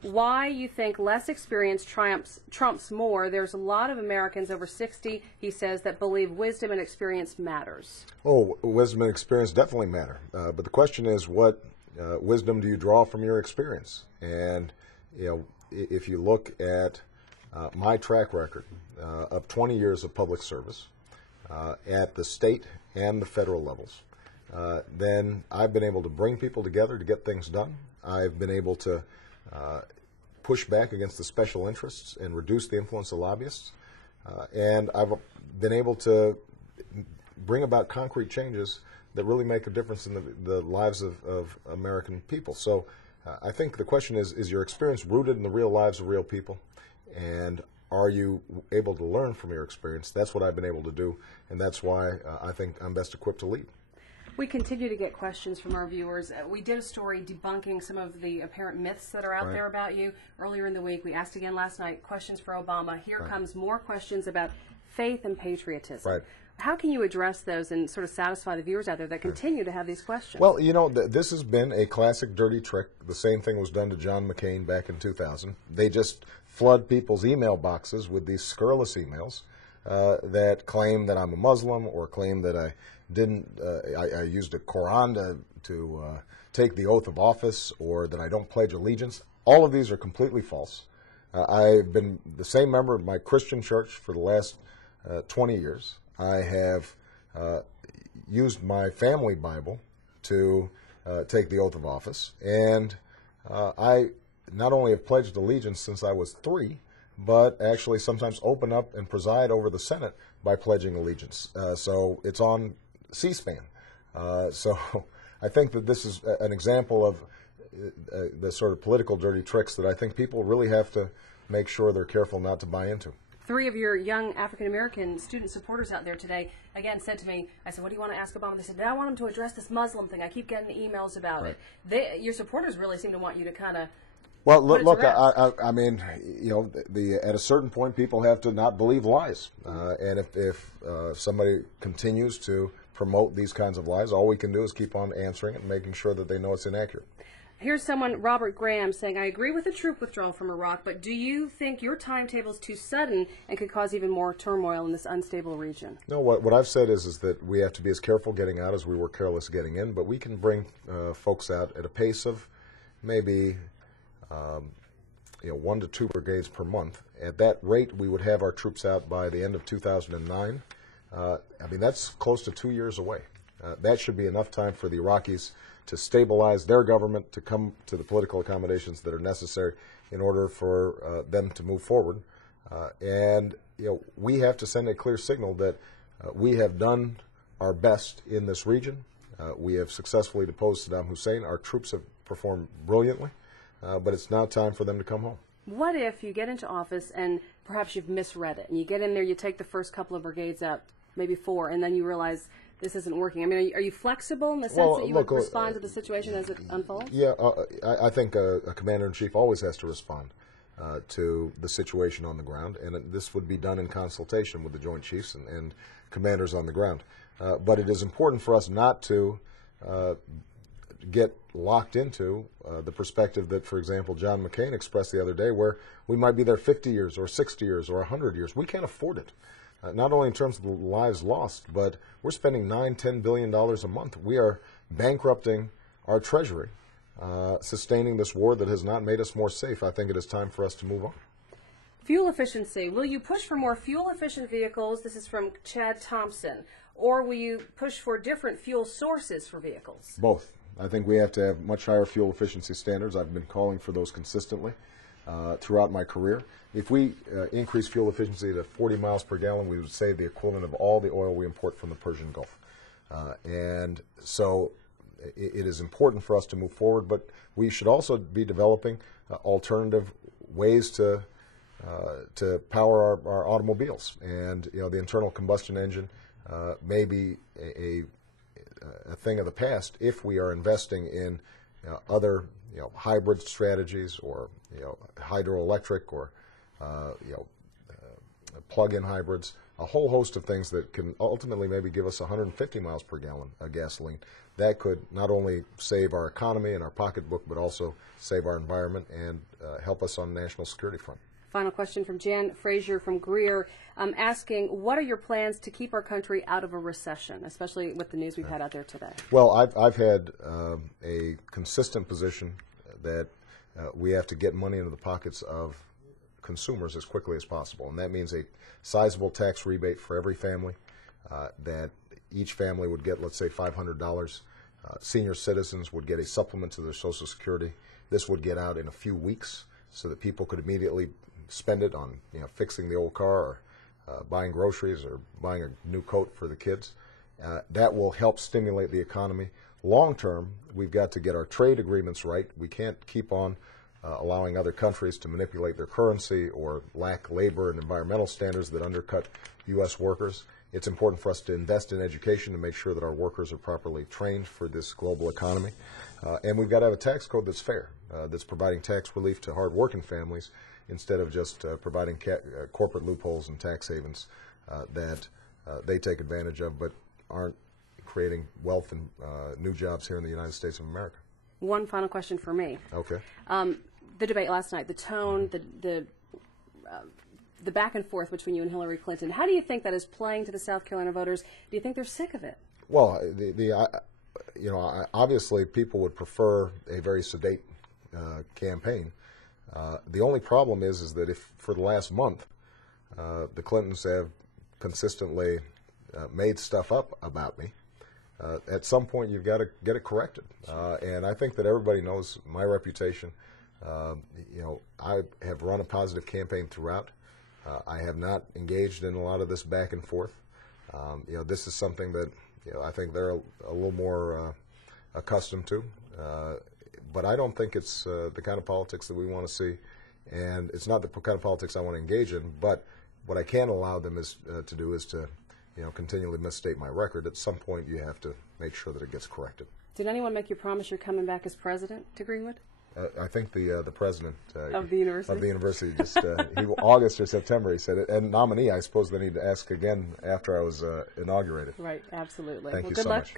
Why you think less experience trumps more. There's a lot of Americans over 60, he says, that believe wisdom and experience matters. Oh, wisdom and experience definitely matter. But the question is, what wisdom do you draw from your experience? And, if you look at my track record of 20 years of public service at the state and the federal levels, then I've been able to bring people together to get things done. I've been able to push back against the special interests and reduce the influence of lobbyists. And I've been able to bring about concrete changes that really make a difference in the lives of American people. So I think the question is your experience rooted in the real lives of real people? And are you able to learn from your experience? That's what I've been able to do, and that's why I think I'm best equipped to lead. We continue to get questions from our viewers. We did a story debunking some of the apparent myths that are out there about you earlier in the week. We asked again last night, questions for Obama. Here comes more questions about faith and patriotism. Right. How can you address those and sort of satisfy the viewers out there that continue to have these questions? Well, this has been a classic dirty trick. The same thing was done to John McCain back in 2000. They just flood people's email boxes with these scurrilous emails that claim that I'm a Muslim, or claim that I didn't, I used a Quran to take the oath of office, or that I don't pledge allegiance. All of these are completely false. I've been the same member of my Christian church for the last 20 years. I have used my family Bible to take the oath of office, and I not only have pledged allegiance since I was 3, but actually sometimes open up and preside over the Senate by pledging allegiance. So it's on C-SPAN. So I think that this is an example of the sort of political dirty tricks that I think people really have to make sure they're careful not to buy into. 3 of your young African-American student supporters out there today, again, said to me, I said, what do you want to ask Obama? They said, I want him to address this Muslim thing. I keep getting emails about it. Your supporters really seem to want you to kind of Well, look, I mean, at a certain point, people have to not believe lies. And if somebody continues to promote these kinds of lies, all we can do is keep on answering it and making sure that they know it's inaccurate. Here's someone, Robert Graham, saying, I agree with the troop withdrawal from Iraq, but do you think your timetable is too sudden and could cause even more turmoil in this unstable region? No, what I've said is that we have to be as careful getting out as we were careless getting in, but we can bring folks out at a pace of maybe 1 to 2 brigades per month. At that rate, we would have our troops out by the end of 2009. I mean, that's close to 2 years away. That should be enough time for the Iraqis to stabilize their government, to come to the political accommodations that are necessary in order for them to move forward. And we have to send a clear signal that we have done our best in this region. We have successfully deposed Saddam Hussein. Our troops have performed brilliantly, but it's now time for them to come home. What if you get into office and perhaps you've misread it, and you get in there, you take the first couple of brigades out, maybe 4, and then you realize this isn't working? I mean, are you flexible in the sense that you would respond to the situation as it unfolds? Yeah, I think a commander-in-chief always has to respond to the situation on the ground, and this would be done in consultation with the Joint Chiefs and commanders on the ground. But it is important for us not to get locked into the perspective that, for example, John McCain expressed the other day, where we might be there 50 years or 60 years or 100 years. We can't afford it. Not only in terms of the lives lost, but we're spending $9–10 billion a month. We are bankrupting our treasury, sustaining this war that has not made us more safe. I think it is time for us to move on. Fuel efficiency. Will you push for more fuel-efficient vehicles? This is from Chad Thompson. Or will you push for different fuel sources for vehicles? Both. I think we have to have much higher fuel efficiency standards. I've been calling for those consistently throughout my career. If we increase fuel efficiency to 40 miles per gallon, we would save the equivalent of all the oil we import from the Persian Gulf. And so it is important for us to move forward, but we should also be developing alternative ways to power our automobiles. And the internal combustion engine may be a thing of the past if we are investing in other hybrid strategies, or hydroelectric, or plug-in hybrids, a whole host of things that can ultimately maybe give us 150 miles per gallon of gasoline. That could not only save our economy and our pocketbook, but also save our environment and help us on the national security front. Final question from Jan Frazier from Greer, asking, what are your plans to keep our country out of a recession, especially with the news we've had out there today? Well, I've had a consistent position that we have to get money into the pockets of consumers as quickly as possible, and that means a sizable tax rebate for every family, that each family would get, let's say, $500. Senior citizens would get a supplement to their Social Security. This would get out in a few weeks so that people could immediately spend it on fixing the old car or buying groceries or buying a new coat for the kids. That will help stimulate the economy. Long term, we've got to get our trade agreements right. We can't keep on allowing other countries to manipulate their currency or lack labor and environmental standards that undercut U.S. workers. It's important for us to invest in education to make sure that our workers are properly trained for this global economy. And we've got to have a tax code that's fair, that's providing tax relief to hard-working families instead of just providing corporate loopholes and tax havens that they take advantage of but aren't creating wealth and new jobs here in the United States of America. One final question for me. Okay. The debate last night, the tone, the back and forth between you and Hillary Clinton, how do you think that is playing to the South Carolina voters? Do you think they're sick of it? Well, obviously people would prefer a very sedate campaign. The only problem is that if for the last month the Clintons have consistently made stuff up about me, at some point you've got to get it corrected. And I think that everybody knows my reputation. I have run a positive campaign throughout. I have not engaged in a lot of this back and forth. This is something that I think they're a little more accustomed to. But I don't think it's the kind of politics that we want to see, and it's not the kind of politics I want to engage in. But what I can allow them to do is to continually misstate my record. At some point, you have to make sure that it gets corrected. Did anyone make you promise you're coming back as president to Greenwood? I think the president of the university just August or September he said it, and nominee I suppose they need to ask again after I was inaugurated. Right, absolutely. Thank you good so luck. much.